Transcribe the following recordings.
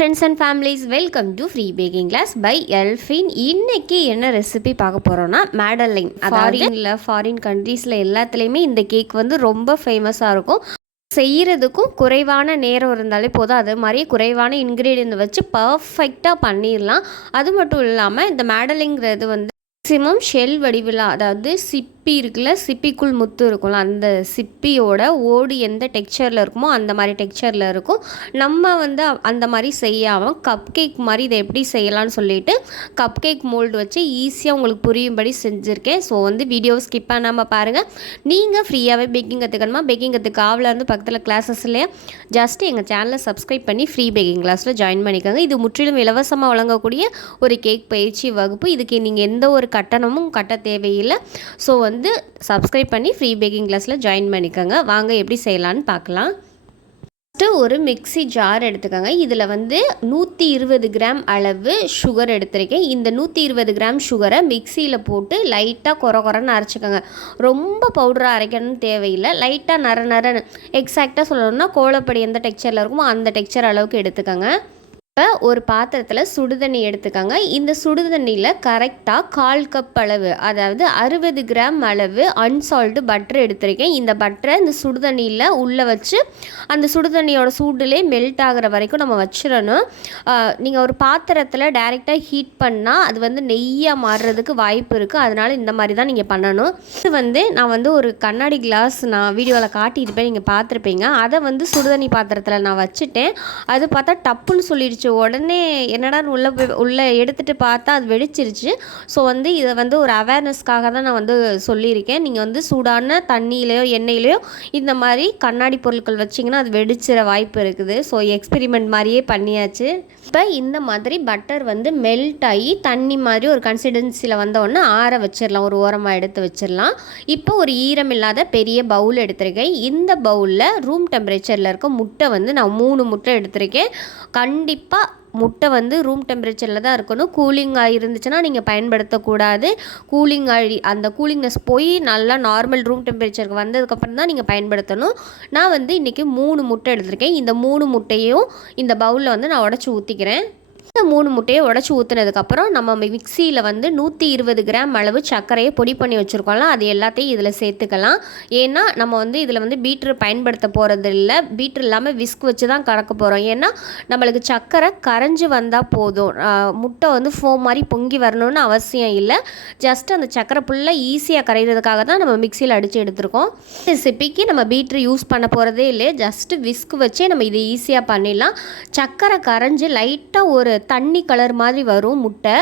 friends and families, welcome to Free Baking Class by Elfin. இன்னைக்கு என்ன recipe பார்க்க போறோம்னா Madeleine. அதாவது ஃபாரின் கண்ட்ரீஸ்ல எல்லாத்துலயுமே இந்த கேக் வந்து ரொம்ப ஃபேமஸா இருக்கும். செய்யறதுக்கும் குறைவான நேரம் இருந்தாலே போதும். அது மாதிரி குறைவான இன்க்ரீடியன்ட் வச்சு பர்ஃபெக்டாக பண்ணிடலாம். அது மட்டும் இல்லாமல் இந்த மேடலிங்கிறது வந்து மேக்ஸிமம் ஷெல் வடிவில், அதாவது சிப்பி இருக்குல்ல, சிப்பிக்குள் முத்து இருக்கும்ல, அந்த சிப்பியோட ஓடு எந்த டெக்ஸ்சரில் இருக்குமோ அந்த மாதிரி டெக்ஸ்சரில் இருக்கும். நம்ம வந்து அந்த மாதிரி செய்யாமல் கப் கேக் மாதிரி இதை எப்படி செய்யலாம்னு சொல்லிட்டு கப் கேக் மோல்டு வச்சு ஈஸியாக உங்களுக்கு புரியும்படி செஞ்சுருக்கேன். ஸோ வந்து வீடியோவை ஸ்கிப் பண்ணாமல் பாருங்கள். நீங்கள் ஃப்ரீயாகவே பேக்கிங் கற்றுக்கணுமா, பேக்கிங் கற்றுக்க ஆவலாக இருந்து பக்கத்தில் கிளாஸஸ் இல்லையா, ஜஸ்ட் எங்கள் சேனலை சப்ஸ்கிரைப் பண்ணி ஃப்ரீ பேக்கிங் கிளாஸில் ஜாயின் பண்ணிக்கோங்க. இது முற்றிலும் இலவசமாக வழங்கக்கூடிய ஒரு கேக் பயிற்சி வகுப்பு. இதுக்கு நீங்கள் எந்த ஒரு கட்டணமும் கட்ட தேவையில்லை. ஸோ வந்து சப்ஸ்கிரைப் பண்ணி ஃப்ரீ பேக்கிங் கிளாஸில் ஜாயின் பண்ணிக்கோங்க. வாங்க எப்படி செய்யலான்னு பார்க்கலாம். ஃபஸ்ட்டு ஒரு மிக்ஸி ஜார் எடுத்துக்கோங்க. இதில் வந்து 120 கிராம் அளவு சுகர் எடுத்துருக்கேன். இந்த 120 கிராம் சுகரை மிக்சியில் போட்டு லைட்டாக கொரன்னு அரைச்சிக்கோங்க. ரொம்ப பவுடராக அரைக்கணும்னு தேவையில்லை. லைட்டாக நரன்னு, எக்ஸாக்டாக சொல்லணும்னா கோலப்படி எந்த டெக்ஸ்சரில் இருக்குமோ அந்த டெக்ஸ்சர் அளவுக்கு எடுத்துக்கோங்க. இப்போ ஒரு பாத்திரத்தில் சுடுதண்ணி எடுத்துக்கோங்க. இந்த சுடுதண்ணியில் கரெக்டாக 1/4 கப் அளவு, அதாவது 60 கிராம் அளவு அன்சால்ட்டு பட்டர் எடுத்துருக்கேன். இந்த பட்டரை இந்த சுடுதண்ணியில் உள்ளே வச்சு அந்த சுடுதண்ணியோட சூடுலே மெல்ட் ஆகிற வரைக்கும் நம்ம வச்சிடணும். நீங்கள் ஒரு பாத்திரத்தில் டைரெக்டாக ஹீட் பண்ணால் அது வந்து நெய்யாக மாறுறதுக்கு வாய்ப்பு இருக்குது. அதனால் இந்த மாதிரி தான் நீங்கள் பண்ணணும். இது வந்து நான் வந்து ஒரு கண்ணாடி கிளாஸ் நான் வீடியோவில் காட்டியிருப்பேன், நீங்கள் பார்த்துருப்பீங்க. அதை வந்து சுடுதண்ணி பாத்திரத்தில் நான் வச்சுட்டேன். அது பார்த்தா டப்புன்னு சொல்லிடுச்சு. உடனே என்னடா உள்ளே எடுத்துகிட்டு பார்த்தா அது வெடிச்சிருச்சு. ஸோ வந்து இதை வந்து ஒரு அவேர்னஸ்க்காக தான் நான் வந்து சொல்லியிருக்கேன். நீங்கள் வந்து சூடான தண்ணியிலையோ எண்ணெயிலையோ இந்த மாதிரி கண்ணாடி பொருட்கள் வச்சிங்கன்னா அது வெடிச்சிட வாய்ப்பு இருக்குது. ஸோ எக்ஸ்பெரிமெண்ட் மாதிரியே பண்ணியாச்சு. இப்போ இந்த மாதிரி பட்டர் வந்து மெல்ட் ஆகி தண்ணி மாதிரி ஒரு கன்சிஸ்டன்சியில் வந்தோடனே ஆற வச்சிடலாம், ஒரு ஓரமாக எடுத்து வச்சிடலாம். இப்போ ஒரு ஈரம் இல்லாத பெரிய பவுல் எடுத்திருக்கேன். இந்த பவுலில் ரூம் டெம்பரேச்சரில் இருக்க முட்டை வந்து நான் 3 முட்டை எடுத்திருக்கேன். கண்டிப்பாக முட்டை வந்து ரூம் டெம்பரேச்சரில் தான் இருக்கணும். கூலிங்காக இருந்துச்சுன்னா நீங்கள் பயன்படுத்தக்கூடாது. அந்த கூலிங்னஸ் போய் நல்லா நார்மல் ரூம் டெம்பரேச்சருக்கு வந்ததுக்கப்புறம் தான் நீங்கள் பயன்படுத்தணும். நான் வந்து இன்றைக்கி 3 முட்டை எடுத்திருக்கேன். இந்த 3 முட்டையும் இந்த பவுலில் வந்து நான் உடச்சி ஊற்றிக்கிறேன். இந்த 3 முட்டையை உடச்சி ஊற்றுனதுக்கப்புறம் நம்ம மிக்சியில் வந்து 120 கிராம் அளவு சர்க்கரையை பொடி பண்ணி வச்சுருக்கோம்ல, அது எல்லாத்தையும் இதில் சேர்த்துக்கலாம். ஏன்னா நம்ம வந்து இதில் வந்து பீட்ரு பயன்படுத்த போகிறது இல்லை. பீட்ரு இல்லாமல் விஸ்க் வச்சு தான் கலக்க போகிறோம். ஏன்னா நம்மளுக்கு சர்க்கரை கரைஞ்சி வந்தால் போதும். முட்டை வந்து ஃபோம் மாதிரி பொங்கி வரணும்னு அவசியம் இல்லை. ஜஸ்ட் அந்த சர்க்கரை ஃபுல்லாக ஈஸியாக கரைகிறதுக்காக தான் நம்ம மிக்சியில் அடித்து எடுத்துருக்கோம். ரெசிபிக்கு நம்ம பீட்ரு யூஸ் பண்ண போகிறதே இல்லை. ஜஸ்ட்டு விஸ்க் வச்சே நம்ம இதை ஈஸியாக பண்ணிடலாம். சர்க்கரை கரைஞ்சி லைட்டாக ஒரு தண்ணி கலர் மாதிரி வரும். முட்டை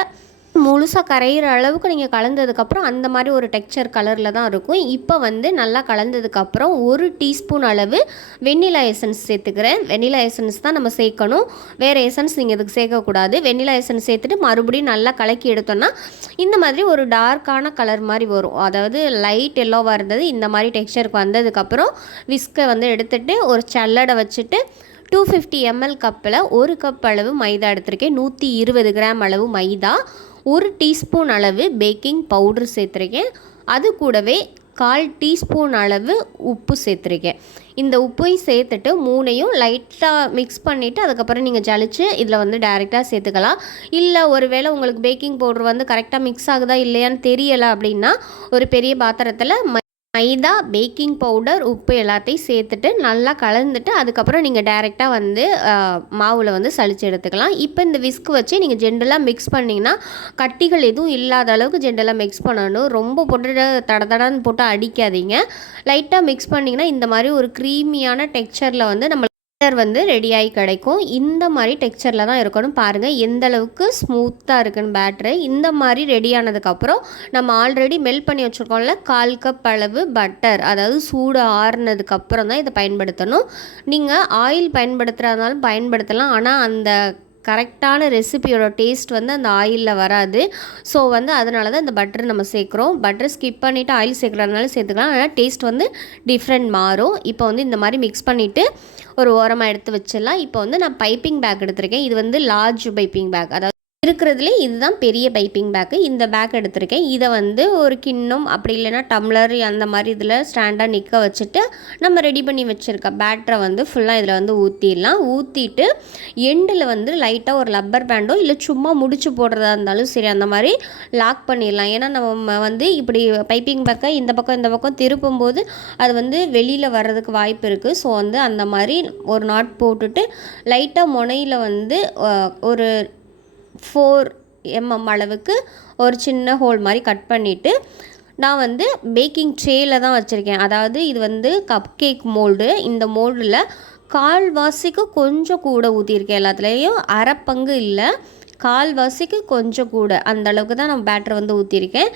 முழுசாக கரையிற அளவுக்கு நீங்கள் கலந்ததுக்கப்புறம் அந்த மாதிரி ஒரு டெக்ஸ்சர் கலரில் தான் இருக்கும். இப்போ வந்து நல்லா கலந்ததுக்கப்புறம் 1 டீஸ்பூன் அளவு வெண்ணிலா எசன்ஸ் சேர்த்துக்கிறேன். வெண்ணிலா எசன்ஸ் தான் நம்ம சேர்க்கணும், வேறு எசன்ஸ் நீங்கள் இதுக்கு சேர்க்கக்கூடாது. வெண்ணிலா எசன்ஸ் சேர்த்துட்டு மறுபடியும் நல்லா கலக்கி எடுத்தோன்னா இந்த மாதிரி ஒரு டார்க்கான கலர் மாதிரி வரும். அதாவது லைட் எல்லோவாக இருந்தது இந்த மாதிரி டெக்ஸ்சருக்கு வந்ததுக்கப்புறம் விஸ்கை வந்து எடுத்துகிட்டு ஒரு சல்லடை வச்சுட்டு 250 ml கப்பில் 1 கப் அளவு மைதா எடுத்திருக்கேன். 120 கிராம் அளவு மைதா, 1 டீஸ்பூன் அளவு பேக்கிங் பவுடர் சேர்த்துருக்கேன். அது கூடவே 1/4 டீஸ்பூன் அளவு உப்பு சேர்த்துருக்கேன். இந்த உப்பையும் சேர்த்துட்டு 3ஐயும் லைட்டாக மிக்ஸ் பண்ணிவிட்டு அதுக்கப்புறம் நீங்கள் ஜலிச்சு இதில் வந்து டைரெக்டாக சேர்த்துக்கலாம். இல்லை ஒருவேளை உங்களுக்கு பேக்கிங் பவுடர் வந்து கரெக்டாக மிக்ஸ் ஆகுதா இல்லையான்னு தெரியலை அப்படின்னா ஒரு பெரிய பாத்திரத்தில் மைதா, பேக்கிங் பவுடர், உப்பு எல்லாத்தையும் சேர்த்துட்டு நல்லா கலந்துட்டு அதுக்கப்புறம் நீங்கள் டைரெக்டாக வந்து மாவில் வந்து சளிச்சு எடுத்துக்கலாம். இப்போ இந்த விஸ்க் வச்சு நீங்கள் ஜென்ரலாக மிக்ஸ் பண்ணிங்கன்னா கட்டிகள் எதுவும் இல்லாத அளவுக்கு ஜென்ரலாக மிக்ஸ் பண்ணணும். ரொம்ப போட்டு தடன்னு போட்டு அடிக்காதீங்க. லைட்டாக மிக்ஸ் பண்ணிங்கன்னா இந்த மாதிரி ஒரு க்ரீமியான டெக்ஸ்சரில் வந்து நம்ம வந்து ரெடியாகி கிடைக்கும். இந்த மாதிரி டெக்ஸ்சரில் தான் இருக்கணும். பாருங்கள் எந்த அளவுக்கு ஸ்மூத்தாக இருக்குன்னு பேட்ரு. இந்த மாதிரி ரெடியானதுக்கப்புறம் நம்ம ஆல்ரெடி மெல்ட் பண்ணி வச்சுருக்கோம்ல 1/4 கப் அளவு பட்டர், அதாவது சூடு ஆறுனதுக்கப்புறம் தான் இதை பயன்படுத்தணும். நீங்கள் ஆயில் பயன்படுத்துகிறதுனாலும் பயன்படுத்தலாம். ஆனால் அந்த கரெக்டான ரெசிபியோட டேஸ்ட் வந்து அந்த ஆயிலில் வராது. ஸோ வந்து அதனால தான் இந்த பட்டர் நம்ம சேர்க்குறோம். பட்டர் ஸ்கிப் பண்ணிவிட்டு ஆயில் சேர்க்குறதுனால சேர்த்துக்கலாம். ஆனால் டேஸ்ட் வந்து டிஃப்ரெண்ட் மாறும். இப்போ வந்து இந்த மாதிரி மிக்ஸ் பண்ணிவிட்டு ஒரு ஓரமாக எடுத்து வச்சிடலாம். இப்போ வந்து நான் பைப்பிங் பேக் எடுத்திருக்கேன். இது வந்து லார்ஜ் பைப்பிங் பேக், அதாவது இருக்கிறதுலே இதுதான் பெரிய பைப்பிங் பேக்கு. இந்த பேக் எடுத்திருக்கேன். இதை வந்து ஒரு கிண்ணம் அப்படி இல்லைன்னா டம்ளர் அந்த மாதிரி இதில் ஸ்டாண்டாக நிற்க வச்சுட்டு நம்ம ரெடி பண்ணி வச்சுருக்க பேட்டரை வந்து ஃபுல்லாக இதில் வந்து ஊற்றிடலாம். ஊற்றிட்டு எண்டில் வந்து லைட்டாக ஒரு லப்பர் பேண்டோ இல்லை சும்மா முடிச்சு போடுறதா இருந்தாலும் சரி அந்த மாதிரி லாக் பண்ணிடலாம். ஏன்னா நம்ம வந்து இப்படி பைப்பிங் பேக்கை இந்த பக்கம் திருப்பும்போது அது வந்து வெளியில் வர்றதுக்கு வாய்ப்பு இருக்குது. ஸோ வந்து அந்த மாதிரி ஒரு நாட் போட்டுட்டு லைட்டாக முனையில் வந்து ஒரு 4 mm அளவுக்கு ஒரு சின்ன ஹோல் மாதிரி கட் பண்ணிவிட்டு நான் வந்து பேக்கிங் ட்ரேயில் தான் வச்சுருக்கேன். அதாவது இது வந்து கப் கேக் மோல்டு. இந்த மோல்டில் கால்வாசிக்கு கொஞ்சம் கூட ஊற்றிருக்கேன். எல்லாத்துலேயும் அரை பங்கு இல்லை, கால்வாசிக்கு கொஞ்சம் கூட அந்த அளவுக்கு தான் நான் பேட்டர் வந்து ஊற்றிருக்கேன்.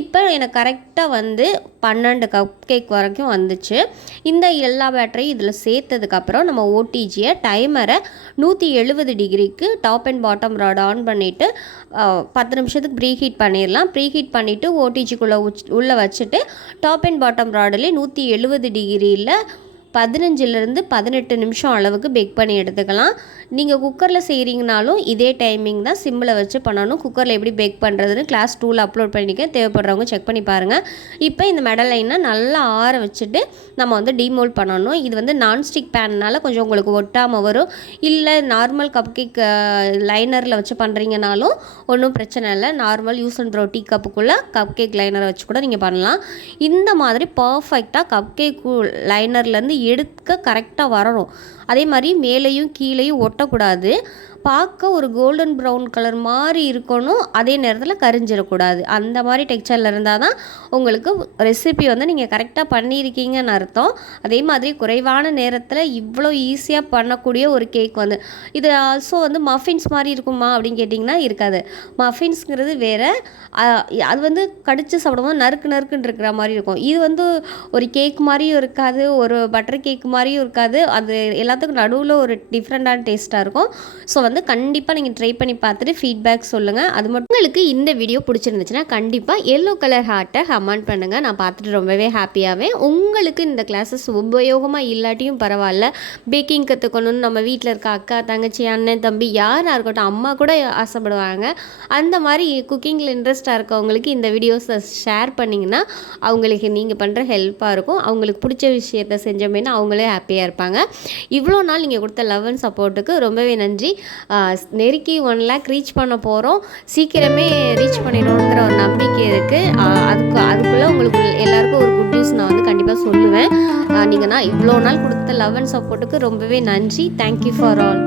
இப்போ எனக்கு கரெக்டாக வந்து 12 கப் கேக் வரைக்கும் வந்துச்சு. இந்த எல்லா பேட்டரையும் இதில் சேர்த்ததுக்கப்புறம் நம்ம ஓடிஜியை டைமரை 170 டிகிரிக்கு top and bottom rod on பண்ணிவிட்டு 10 நிமிஷத்துக்கு ப்ரீஹீட் பண்ணிடலாம். ப்ரீஹீட் பண்ணிவிட்டு ஓடிஜிக்குள்ளே உள்ளே வச்சுட்டு டாப் அண்ட் பாட்டம் ராடில் 170 டிகிரியில் 15லேருந்து 18 நிமிஷம் அளவுக்கு பேக் பண்ணி எடுத்துக்கலாம். நீங்கள் குக்கரில் செய்கிறீங்கனாலும் இதே டைமிங் தான், சிம்மில் வச்சு பண்ணணும். குக்கரில் எப்படி பேக் பண்ணுறதுன்னு கிளாஸ் 2ல் அப்லோட் பண்ணிக்கேன், தேவைப்படுறவங்க செக் பண்ணி பாருங்கள். இப்போ இந்த மெடலைனை நல்லா ஆற வச்சுட்டு நம்ம வந்து டீமோல்ட் பண்ணணும். இது வந்து நான்ஸ்டிக் பேன்னால் கொஞ்சம் உங்களுக்கு ஒட்டாமல் வரும். இல்லை நார்மல் கப் கேக் லைனரில் வச்சு பண்ணுறீங்கனாலும் ஒன்றும் பிரச்சனை இல்லை. Normal use and throw tea கப்புக்குள்ளே கப் கேக் லைனரை வச்சு கூட நீங்கள் பண்ணலாம். இந்த மாதிரி பர்ஃபெக்டாக கப் கேக் லைனர்லேருந்து எடுக்க கரெக்டாக வரணும். அதே மாதிரி மேலேயும் கீழேயும் ஒட்டக்கூடாது. பார்க்க ஒரு கோல்டன் ப்ரௌன் கலர் மாதிரி இருக்கணும், அதே நேரத்தில் கரிஞ்சிடக்கூடாது. அந்த மாதிரி டெக்ஸ்சரில் இருந்தால் தான் உங்களுக்கு ரெசிபி வந்து நீங்கள் கரெக்டாக பண்ணியிருக்கீங்கன்னு அர்த்தம். அதே மாதிரி குறைவான நேரத்தில் இவ்வளோ ஈஸியாக பண்ணக்கூடிய ஒரு கேக் வந்து இது ஆல்சோ வந்து மஃபின்ஸ் மாதிரி இருக்குமா அப்படின்னு கேட்டிங்கன்னா இருக்காது. மஃபின்ஸுங்கிறது வேறு, அது வந்து கடித்து சாப்பிடும்போது நறுக்குன்னு இருக்கிற மாதிரி இருக்கும். இது வந்து ஒரு கேக் மாதிரியும் இருக்காது, ஒரு பட்டர் கேக் மாதிரியும் இருக்காது. அது எல்லாத்துக்கும் நடுவில் ஒரு டிஃப்ரெண்ட்டான டேஸ்ட்டாக இருக்கும். ஸோ வந்து கண்டிப்பாக நீங்கள் ட்ரை பண்ணி பார்த்துட்டு ஃபீட்பேக் சொல்லுங்கள். அது மட்டும் உங்களுக்கு இந்த வீடியோ பிடிச்சிருந்துச்சுன்னா கண்டிப்பாக எல்லோ கலர் ஹார்ட்டை கமெண்ட் பண்ணுங்கள். நான் பார்த்துட்டு ரொம்பவே ஹாப்பியாகவே. உங்களுக்கு இந்த கிளாஸஸ் உபயோகமாக இல்லாட்டியும் பரவாயில்ல, பேக்கிங் கற்றுக்கணும்னு நம்ம வீட்டில் இருக்க அக்கா தங்கச்சி அண்ணன் தம்பி யாராக இருக்கட்டும், அம்மா கூட ஆசைப்படுவாங்க. அந்த மாதிரி குக்கிங்கில் இன்ட்ரெஸ்ட்டாக இருக்கவங்களுக்கு இந்த வீடியோஸை ஷேர் பண்ணிங்கன்னா அவங்களுக்கு நீங்கள் பண்ணுற ஹெல்ப்பாக இருக்கும். அவங்களுக்கு பிடிச்ச விஷயத்தை செஞ்சோமேனா அவங்களே ஹாப்பியாக இருப்பாங்க. இவ்வளோ நாள் நீங்கள் கொடுத்த லவ் அண்ட் சப்போர்ட்டுக்கு ரொம்பவே நன்றி. நெருக்கி 1 lakh ரீச் பண்ண போகிறோம். சீக்கிரமே ரீச் பண்ணிடணுங்கிற ஒரு நம்பிக்கை இருக்குது. அதுக்குள்ளே உங்களுக்கு எல்லாருக்கும் ஒரு குட் நியூஸ் நான் வந்து கண்டிப்பாக சொல்லுவேன். நீங்கள் நான் இவ்வளோ நாள் கொடுத்த லவ் அண்ட் சப்போர்ட்டுக்கு ரொம்பவே நன்றி. Thank you for all.